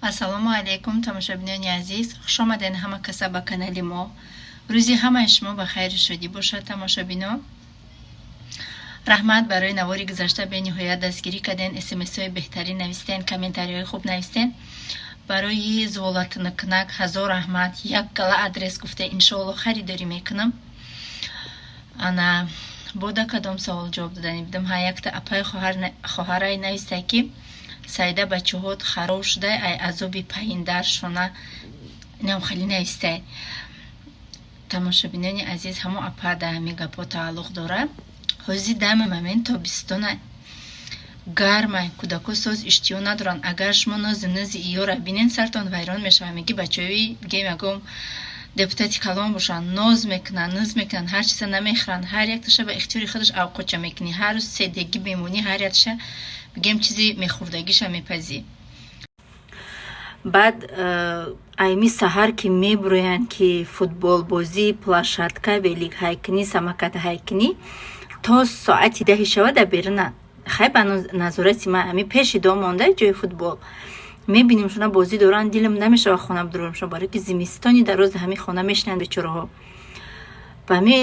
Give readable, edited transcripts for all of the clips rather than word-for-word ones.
ассалому алейкум тамошобинони азиз, хуш омаден ҳама каса ба канали мо. рӯзи ҳамаи шумо ба хайру шодӣ бошад. тамошобино, раҳмат барои навори гузашта бениҳоят дастгирӣ карден, смсҳои беҳтарин навистен, комментариҳои хуб навистен. барои зуволатнакнак ҳазор раҳмат. як гала адрес гуфте иншоалло харидорӣ мекунам. ана бода кадом савол ҷавоб додани будам. ҳа якта апаи хоҳарай нависта ки сайда бачаҳот хароб шуда ай азоби паиндар шона инам хали навистай. тамошобинони азиз, ҳамо апа да ҳами гапо тааллуқ дорад. ҳозир дами момент тобистона гармай, кӯдако соз иштиё надоранд. агар шумо нози иёра бинен сартон вайрон мешавад. меги бачаҳои бигем ягом депутати калон бошанд, ноз мекунанд, ҳар чиза намехӯранд. ҳар якташа ба ихтиёри худаш авқоча мекунӣ. ҳар рӯз седагӣ бемонӣ, ҳар якташа бигем чизи мехӯрдагиша мепазӣ. баъд айми саҳар ки мебуроянд ки футбол бозӣ, плашадка, велик ҳайкунӣ, самокат ҳайкунӣ то соати 10 шавада берунанд. хай ба назорати ман ами пеши дом монда ҷои футбол мебинем шуна бозӣ доранд. дилам намешава хона бидорам шуна, барои ки зимистони дароз ҳами хона мешинанд бечораҳо. ба ҳами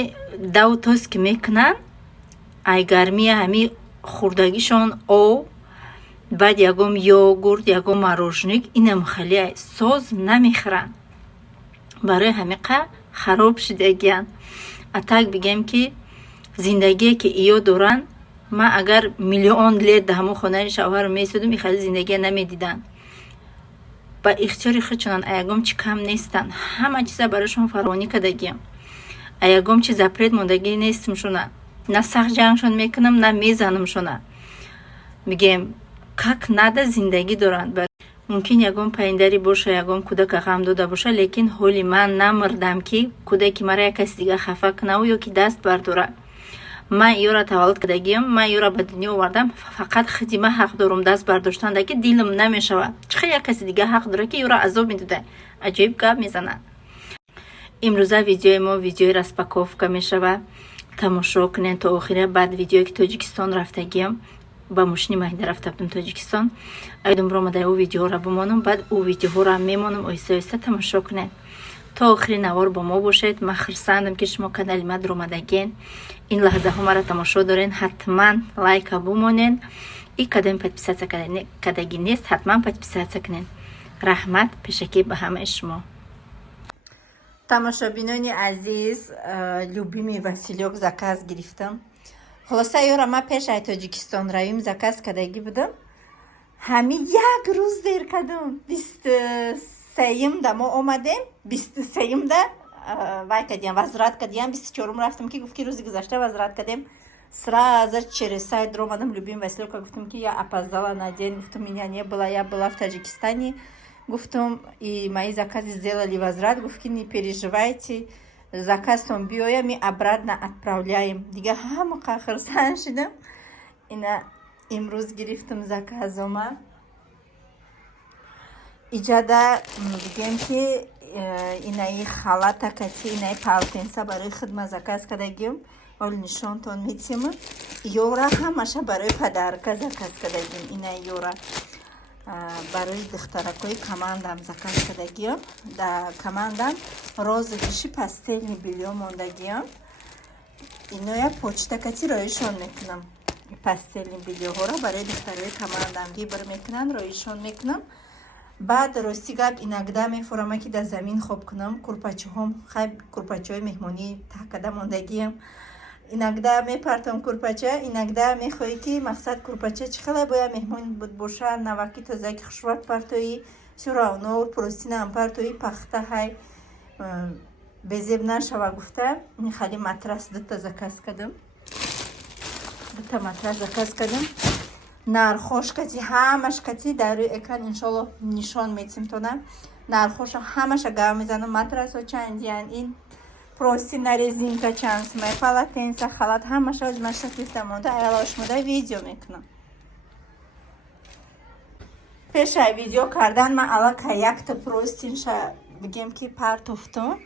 даву тост ки мекунанд ай гармия ҳами хӯрдагишон об, баъд ягом йогурт, ягом мороженик, инам хали соз намехӯранд. барои ҳамиқа хароб шудагиянд. атак бигем ки зиндагие ки иё доранд, ман агар миллион лет да ҳамон хонаи шавҳарам месудум, и хали зиндагия намедиданд. ба ихтиёри худшонанд, аягом чи кам нестанд. ҳама чиза барошон фаровонӣ кардагиям. аягом чи запрет мондагӣ нестим шуна. на сахт ҷангшон мекунам, на мезанам шуна. мигем как нада зиндагӣ доранд. мумкин ягон паиндари боша, ягон кӯдака ғам дода боша, лекин ҳоли ман намирдам ки кӯдаки мара як каси дига хафа кунаву ё ки даст бардора. ман иёра таваллуд кардагиам, ман иёра ба дунё овардам. фақат худи ман ҳақ дорам даст бардоштанда ки дилам намешавад. чихел як каси дига ҳақ дора ки иёра азоб медода. аҷоиб гап мезанад. имрӯза видеои мо видеои распаковка мешавад. тамошо кунед то охира. баъд видеое ки тоҷикистон рафтагиам, ба мошини маҳида рафта будам тоҷикистон. айдум ромада ӯ видеоро бимонам, баъд ӯ видеоҳоро мемонам. оҳиста оҳиста тамошо кунед. то охири навор бо мо бошед. ман хурсандам ки шумо канали ма ромадаген. ин лаҳзаҳо маро тамошо дорен. ҳатман лайка бумонен. и кадом подписатсия кадаги нест, ҳатман подписатсия кунед. раҳмат пешакӣ ба ҳамаи шумо. тамошобинони азиз, любими василёк заказ гирифтам. холоса ёра ма пеш ай тоҷикистон равим заказ кардагӣ будам. ҳами як рӯз дер кардам. 23 да мо омадем, 23 да вай кардем, возврат кардем. 24 рафтам ки гуфт ки рӯзи гузашта возврат кардем. сразу через сайт ромадам любим василёка, гуфтам ки я опоздала на день. гуфтам меня не было, я была в Таджикистане. гуфтам и мои заказы сделали возврат. гуфт ки не переживайте, заказом биоям и обратно отправляем. дига ҳамақа хурсанд шудам. ина имрӯз гирифтам заказома. иҷада бигем ки инаи халата кати, инаи палтенса барои хидма заказ кардагиам. ҳол нишонтон метима. ёра ҳамаша барои падарка заказ кардагиам. инаи ёра барои духтаракои командам заказ кардагиам. да командам розыгриши пастелни бельё мондагиам. иноя почтакати роишон мекунам. пастелни бельёҳоро барои духтарои командам вибр мекунам, роишон мекунам. баъд рости гап инагда мефурама ки дар замин хоб кунам. курпачаҳом хай курпачаҳои меҳмонӣ таҳкада мондагиам. инагда мепартам курпача, инагда мехоҳӣ ки мақсад курпача чӣ хела бояд меҳмон боша, наваки тозаки хушвақт партои всё равно простинам партои пахта ҳай безеб нашава гуфта хали матрас дута заказ кардам. дута матрас заказ кардам. нархош кати ҳамаш кати дар рӯи экран иншоалло нишон метимтонам. нархоша ҳамаша гав мезанам. матрасо чандиан, ин простина резинка чанд сумай, полотенца, халат ҳамаша аз маша фиста монда. аяла шумода видео мекунам. пешай видео кардан ман аллакай якта простинша бигем ки партофтон.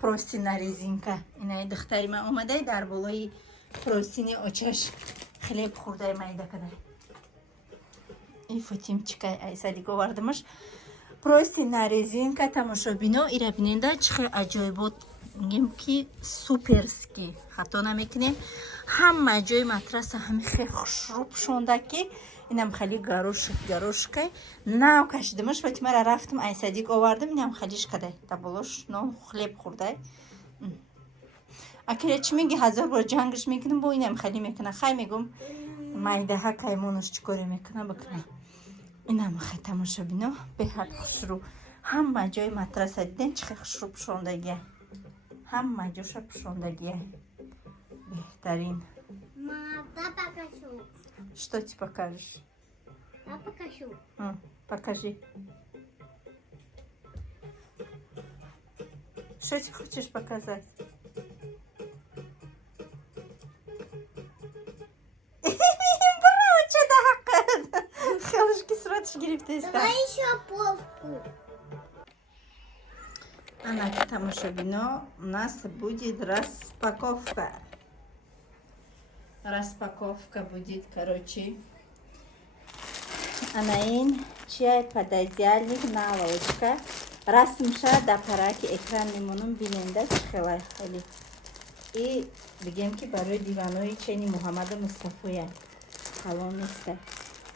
простина резинка инаи духтари ман омадай дар болои простини очаш хлеб хӯрдай майда кадай. این فوتیمچکای ایسادی گوردمش پروستی نریزینکا тамошобино ира биненда чихе аҷоибот мегем ки суперски хато намекунем ҳама ҷои матраса ҳами хе хушруб шонда ки инам хали гарошкай нав кашидамаш вати мара рафтам айсадик овардам инам халиш кадай таболош нон хлеб хурдай акира чи меги ҳазор бор ҷангш мекунам бо инам хали мекуна хай мегум майдаҳа каймонаш чӣ коре мекуна бикуна инам хай тамошобино беҳад хушруб ҳама ҷои матраса дидем чихе хушруб пушондагия ҳама ҷоша пушондагия беҳтарин Да покажу. Что ты покажешь? Да покажу. Покажи. Что ты хочешь показать? Халышки срочно грибты. Давай еще пловку. Она тамошобино у нас будет распаковка. Распаковка будет, короче. Анаин чай пододеяльник наволочка. Расмша да параки экран лимонум биненда чхелай хели. И бигем ки барои диванои чайни Муҳаммада Мустафоя. Халон неста.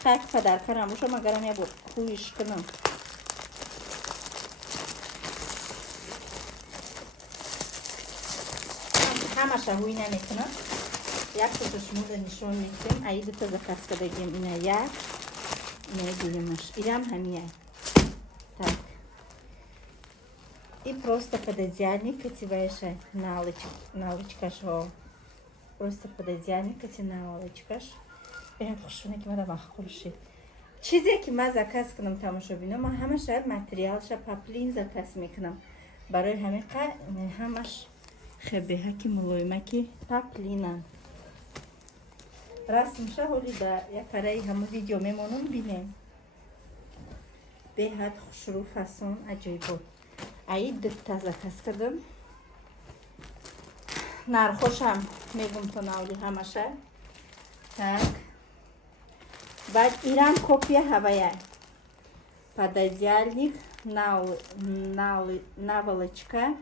Так подарка рамуша магарам я хуиш кунам. Ҳамаша ҳуй намекунам. Як то шумуда нишон мекунем. Аи дута заказ кардагем ина як. Ина дилимаш. Ирам ҳамия. Так. И просто пододеяльник кативаеша налочкашо. Просто пододеяльник кати налочкаш. Беҳад хушуна ки мада махқулши. Чизе ки ма заказ кунам тамошобино, ма ҳамаша материалша паплин заказ мекунам. Барои ҳамиқа ҳамаш хебеҳаки мулоимаки паплина. Расмша ҳоли да якараи ҳамун видео мемонум бинем. Беҳад хушрӯ фасон аҷоибот. Аи дутта заказ кардам. Нархошам мегум то навли ҳамаша. Так. Баъд иран копия ҳавая. Пододеяльник, наволочка.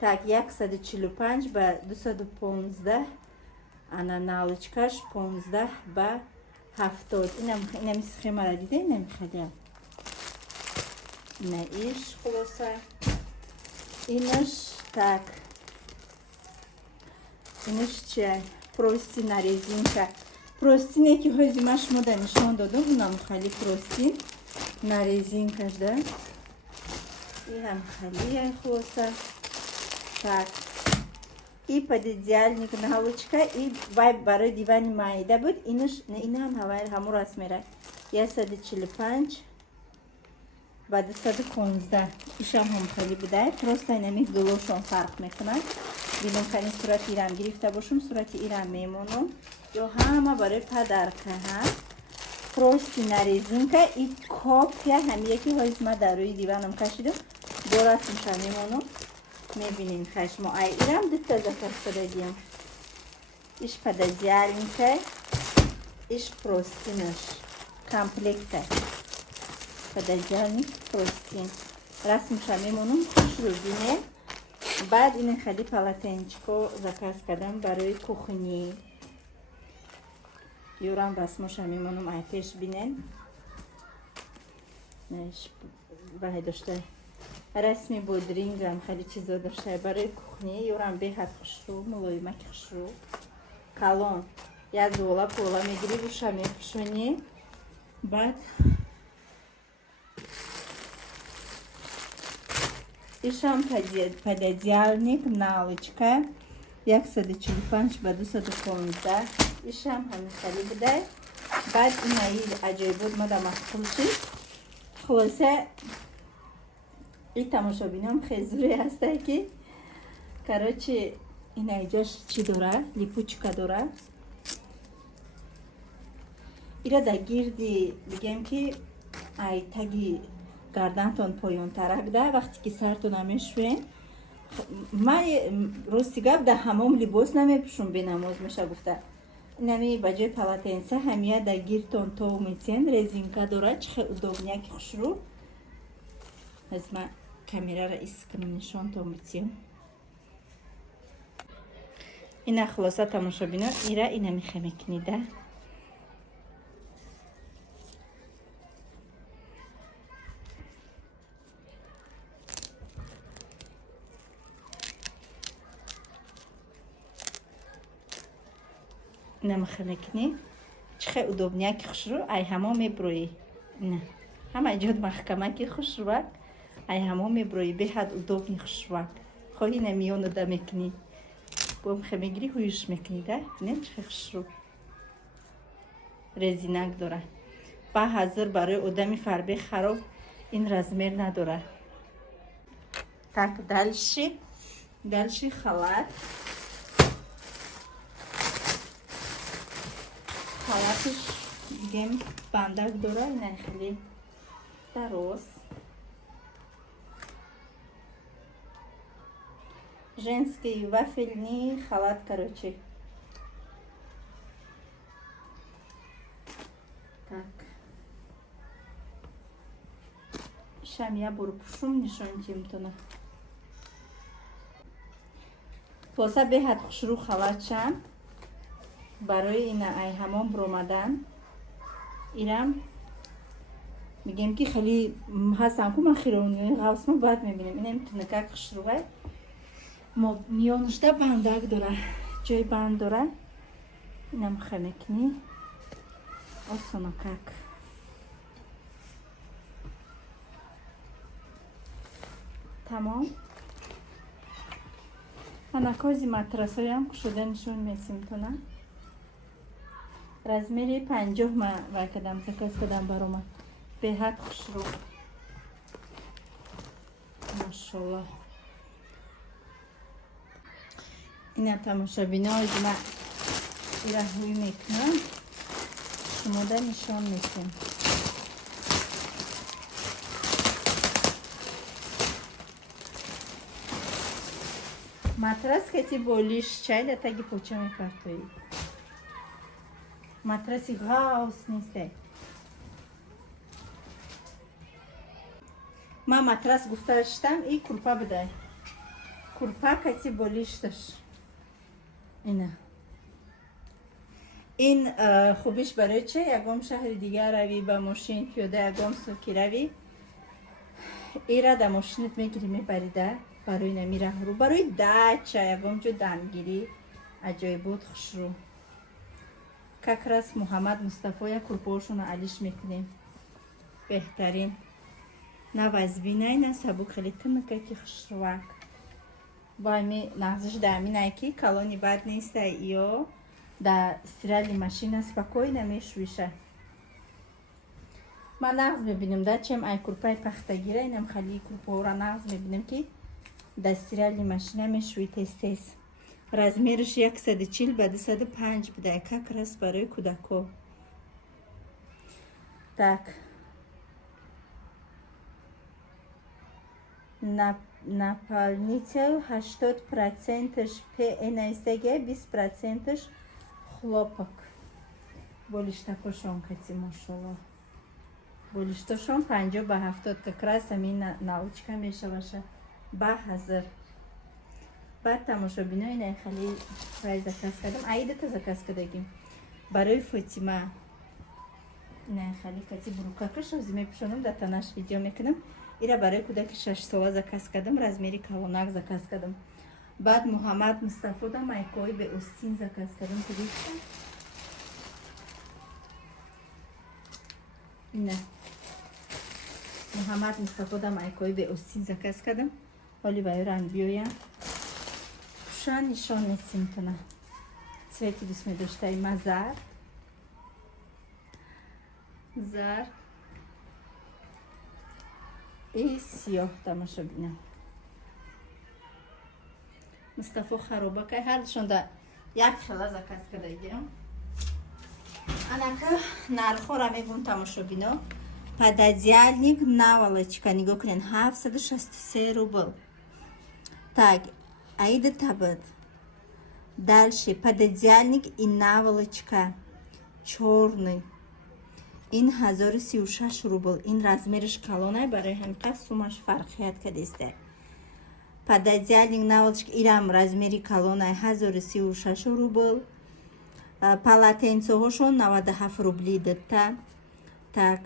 Так, 145 ба 215. Ана налочкаш 15 ба 70. Инам схемара дида, инам халия. Ина иш хулоса. Инаш так. Инаш чай. Простин на резинка. Простин ки ҳози ма шумода нишон додам. Инам хали простин на резинка да. Инам халия хулоса. Так. И пододеяльник налочка. И вай барои дивани майда буд. Инам ҳавай ҳаму расмера. 145 ба 215. Ишам ҳам хали будай. Просто инами гулошон фарқ мекунад. Бинем кани сурати ирам гирифта бошум. Сурати ирам мемонум. Ё ҳама барои падарка ҳа. Прости на резинка. И копия ҳамияки ҳоиз ма дар рӯи диванам кашидам. Бо расмша мемонум. Мебинем хашмо. Ай ирам дутта заказ кардагиям. Иш пододеяльника. Иш простинаш. Комплекта. Пододеяльник, простин. Расмша мемонум хушрубине. Баъд ин хали полотенчико заказ кардам барои кухни. Юрам расмоша мемонум ай пеш бинен. Ваҳе дошта. Расми бодрингам хали чизо дошта барои кухни. Юрам беҳад хушруб, мулоимаки хушруб. Калон. Я зола пола мегири руша мепушони. Баъд ишам пододеяльник, налочка 145 ба 215. Ишам ҳами хали будай. Баъд инаи аҷоибот мада махқул шид. Хулоса и тамошобинам хезуре ҳаста ки короче инаиҷош чӣ дора? Липучка дора. Ира да гирди бигем ки ай таги гардантон поёнтарак да вақте ки сартон намешӯем. Ман рости гап да ҳамом либос намепӯшам бенамоз меша гуфта. Инами ба ҷои полотенца ҳамия дар гиртон то умитсен резинка дора чихе удобняки хушрӯ. аз ма камераро искам нишон то умитсем. Ина хулоса тамошобино ира инами хамекнида. намахамекни чихе удобняки хушрӯ ай ҳамо меброӣ. Ина ҳама ҷод маҳкамаки хушрӯвак ай ҳамо меброӣ беҳад удобни хушрӯвак. хоҳӣ ина миёнада мекунӣ бом хамегири ҳуюш мекунида. ина чихе хушрӯ резинак дора. ба ҳазир барои одами фарбе хароб ин размер надора. так дальши халат. халатиш дигем бандак дора. ина хеле дароз. женский вафельный халат короче. так шам я буру пушум нишон тимтона. хулоса беҳад хушрӯ халатшам барои ина ай ҳамон бромадан ирам мигем ки хеле ҳастам ку ман хирони ғавсма баъд мебинем. ина митуна как хушрӯвай мо миёнашда бандак дора ҷои банд дора. инам хамекни осона как. тамом. анаковзи матрасоям кушода нишон месимтона. размери 50 ма вай кадам заказ кадам барома. беҳад хушрӯ машоалло. ина тамошобино ма ира ҳуй мекунам шумода нишон месем. матрас кати болиш чайда таги поча мекартои. матраси ғавс несте. ма матрас гуфташтам и курпа бидай. курпа кати болишташ. ина ин хубиш барои че ягон шаҳри дигар равӣ ба мошин пиёда ягон суки равӣ ира да мошинат мегирӣ мебарида барои нами раҳрӯ барои дача ягон ҷо дамгирӣ аҷоибот хушрӯ. как раз муҳаммад мустафо як курпаошона алиш мекунем беҳтарин. на вазбинай на сабук хеле тинакаки хушрӯвак. бо ами нағзиш да аминай ки калони бад нестай ё да стирали машина спокойно мешӯиша. ма нағз мебинем да чем ай курпаи пахтагира инам хали курпаора нағз мебинем ки да стирали машина мешӯи тез. размериш 140 ба 205 бидай как раз барои кӯдако. так наполнитель 80% пнстг 20% хлопок. болиштакошон кати машоалло. болишташон 50 ба 70 как раз амин научка мешаваша ба ҳазир. баъд тамошобино ина хали фрай заказ кардам. аидата заказ кардагим барои фотима. ина хали кати бурукакаш ози мепӯшонам да танаш видео мекунам. ира барои кӯдаки 6 сола заказ кардам. размери калонак заказ кардам. баъд муҳаммад мустафо да майкои беостин заказ кардам. ина муҳаммад мустафо да майкои беостин заказ кардам. ҳоли вайран биёям пӯша нишон месимтона. цвети дӯст медоштаи ма зар и сиёҳ тамошобинам. мустафо харобакай ҳардушон да як хела заказ кардагиам. анака нархора мегӯм тамошобино. пододеяльник наволочка нигоҳ кунед 763 рубл. так аида табад Дальше пододеяльник и наволочка черный. Ин 1036 рубл. Ин размериш калонай, барои ҳамин сумаш фарқият кадесте. Пододеяльник наволочка ирам размери калонай 1036 рубл. Полотенцоҳошон 97 рубли дата. Так.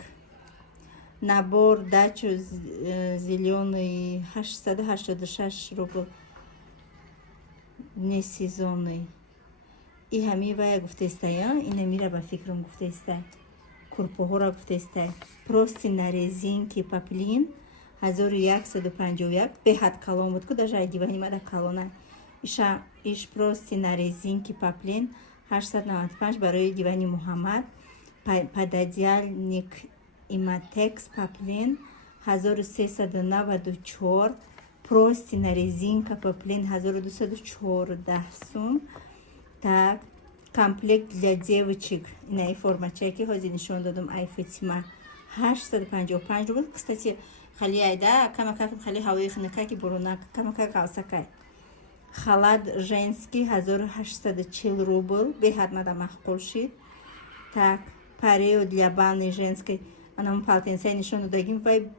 Набор дачу зеленый 886 рубл. Не сезонный. И ҳами вая гуфтестай, ина мира ба фикрам гуфтестай. Курпоҳора гуфтестай. Прости на резинки паплин 1151 беҳад калон буд ку даже дивани мада калона. Иш прости на резинки паплин 895 барои дивани Муҳаммад. Пододеяльник Иматекс паплин 1394. Прости на резинка паплин 1214 сум. Так, комплект для девочек. Инаи формачаки ҳозир нишон додам ай Фатима 855 рубл. Кстати, хали айда камака хали ҳавои хинакаки бурунак камака калсакай. Халат женский 1840 рубл. Беҳад мада маҳқул шид. Так, парео для ванны женской. Анам полотенце нишон додагим вай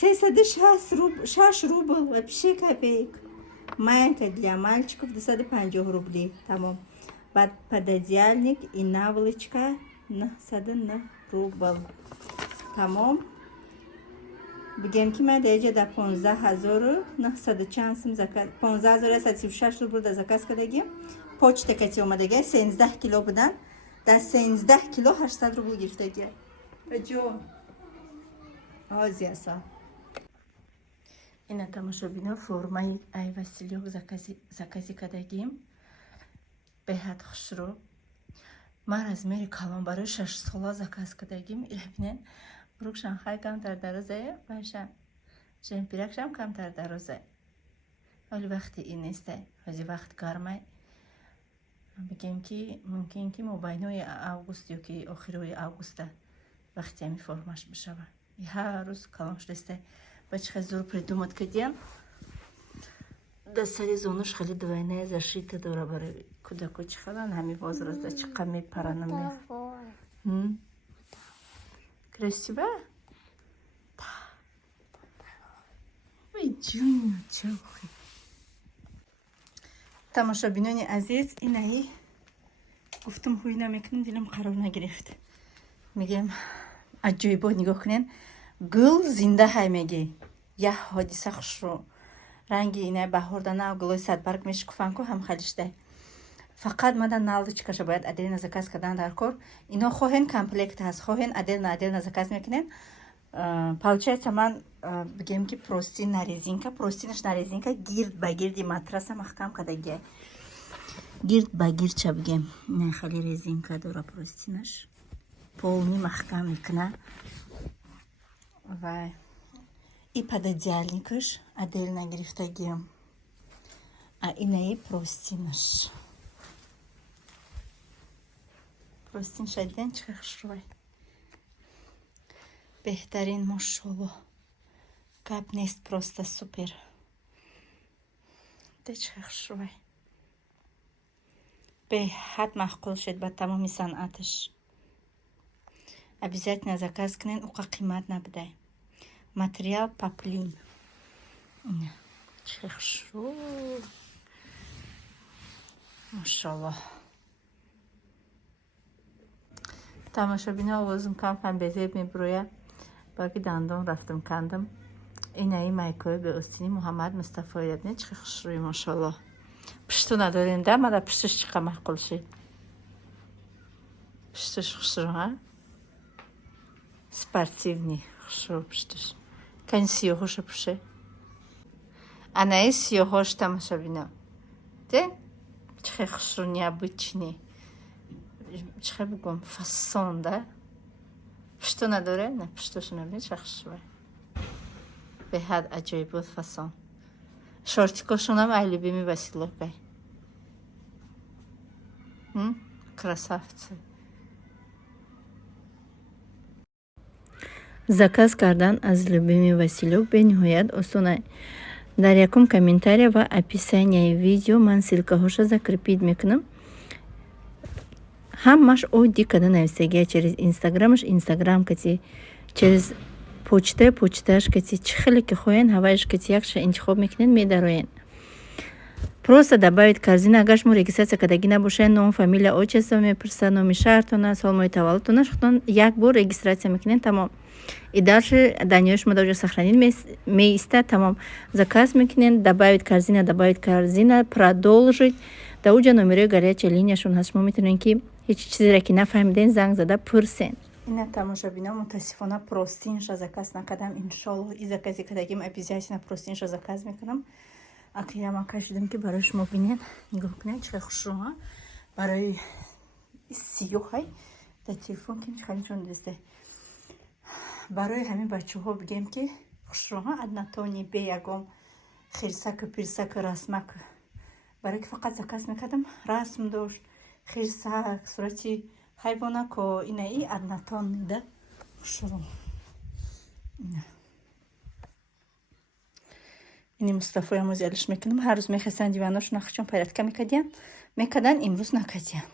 306 рубл. Вообще копеек. Майка для мальчиков 250 рублей. Тамом. Пододеяльник и наволочка на 1 рубл. Тамом. Бигем ки ман деҷа да 15900 чанд сум заказ 15136 рубл да заказ кардагим. Почта кати омадаги 13 кило будан. Да 13 кило 800 рубл гирифтаги. Аҷо. Азияса. Ина тамошобино формаи ай Василёк закази кардагим. Беҳад хушрӯ. Ман размери калон барои 6 сола заказ кардагим. Ира бинен бурукшан хай камтар дарозае, баша жемпиракшам камтар дарозае. Вали вақти ин нестай. Ҳозир вақт гармай. Бигем ки мумкин ки мобайнои август ё ки охирои августа вақти ҳами формаш бишава. И ҳар рӯз калон шудестай. Бачха зур придумат кардем. Дастари зонуш хали двойная зашита дора барои кудаку чихалан ҳами возраста чиқа мепаранаме. Красиво? Ой, ҷуно чохи. Тамошобинони азиз, инаи гуфтум ҳуй намекунем, дилам қарор нагирифт. Мегем аҷоибот нигоҳ кунен. Гул зинда ҳай меги. Яҳ ҳодиса хушрӯ. Ранги инаи баҳорда нав гулои садбарг мешикуфанку ҳам халиштай. Фақат мада налдочкаша бояд отдельно заказ кардан дар кор. Ино хоҳен комплект ҳаст, хоҳен отдельно заказ мекунен. Получается ман бигем ки прости на резинка, простинаш на резинка гирд ба гирди матраса маҳкам кардагия. Гирд ба гирдча бигем. Не хали резинка дора простинаш. Полни маҳкам мекуна. Вай. И пододеяльникаш отдельно гирифтагием. А инаи простинаш. Простинаш отдельно чихе хушрӯй. Беҳтарин мошалло. Гап нест, просто супер. Де чихе хушрӯй. Беҳад маҳқул шуд ба тамоми санъаташ. Обязательно заказ кунен, уқа қимат набудай. Материал паплин. Чихе хушрӯй. Мошалло. Тамошобино овозим камкам безеб мебурӯяд. Балки дандон рафтам кандам. Инаи майкои беостини Муҳаммад Мустафои бинед чихе хушрӯй мошалло. Пишту надорем да, мада пиштуш чиха маҳқул шид. Пиштуш хушрӯ, ҳа? Спортивный хушрӯ пиштуш. Кани сиёҳоша пуше. Анаи сиёҳош тамошобино. Де? Чихе хушрӯ необычный. Чихе бигӯм фасон, да? Пишту надоре? Не, пиштуша набинед чихе хушрӯй. Беҳад аҷоибот фасон. Шортикошонам ай любимый Василёкай. Красавцы. Заказ кардан аз любимый Василёк бениҳоят осон. дар якум комментария ва описанияи видео ман ссилкаҳоша закрепид мекунам. ҳамаш оддӣ када нависагия через инстаграм кати через почтааш кати чӣ хеле ки хоҳен ҳавааш кати якша интихоб мекунед медароен. Просто добавить корзина, агарш мо регистрация кадаги набошед, ном, фамилия, отчество мепурсад, номи шаҳртона, солмои таваллудтона, шухтон як бор регистрация мекунед, тамом. И дальше данёш мо должен сохранить место, тамом. Заказ мекунед, добавить корзина, продолжить. Да уҷа номерои горячая линияшон ҳаст. Шумо метавонед ки ҳеҷ чизеро ки нафаҳмиден занг зада пурсен. Ина тамошобина мутаассифона простинша заказ накардам. Иншоллоҳ и закази кадагим обязательно простинша заказ мекунам. Акирама кашидам ки барои шумо бинед. Нигоҳ кунед чӣ хушрӯҳа. Барои сиёҳай дар телефон ки чӣ нишон дасте. Барои ҳамин бачаҳо бигем ки хушрӯҳа аднатони бе ягон хирсаку пирсаку расмаку. Барои ки фақат заказ мекардам, расм дошт, хирсак, сурати ҳайвонако, инаи аднатон да хушрӯ. ини Мустафо амӯзи алиш мекунам. Ҳар рӯз мехастан диваношона хучон порядка мекардан, имрӯз накардиян.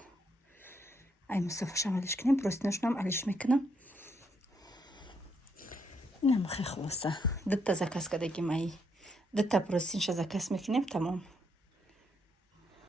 Ай Мустафошам алиш кунем, простиношонам алиш мекунам. инам хе хулоса. Дутта заказ кардагим ай. Дутта простинша заказ мекунем, тамом.